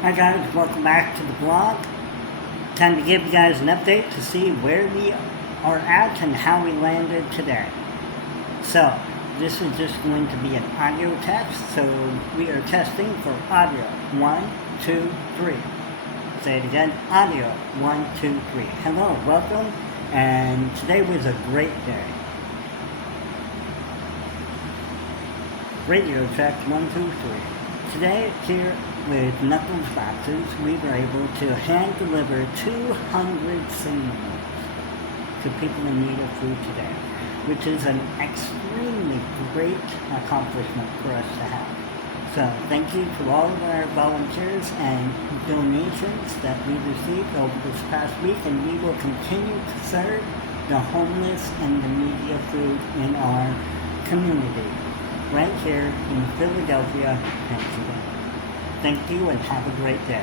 Hi guys, welcome back to the vlog. Time to give you guys an update to see where we are at and how we landed today. So, this is just going to be an audio test, so we are testing for audio. 1, 2, 3. Say it again, audio. 1, 2, 3. Hello, welcome, and today was a great day. Radio check 1, 2, 3. Today, here with Knuckles Boxes, we were able to hand deliver 200 cinnamons to people in need of food today, which is an extremely great accomplishment for us to have. So thank you to all of our volunteers and donations that we received over this past week, and we will continue to serve the homeless and the needy of food in our community, right here in Philadelphia, Pennsylvania. Thank you and have a great day.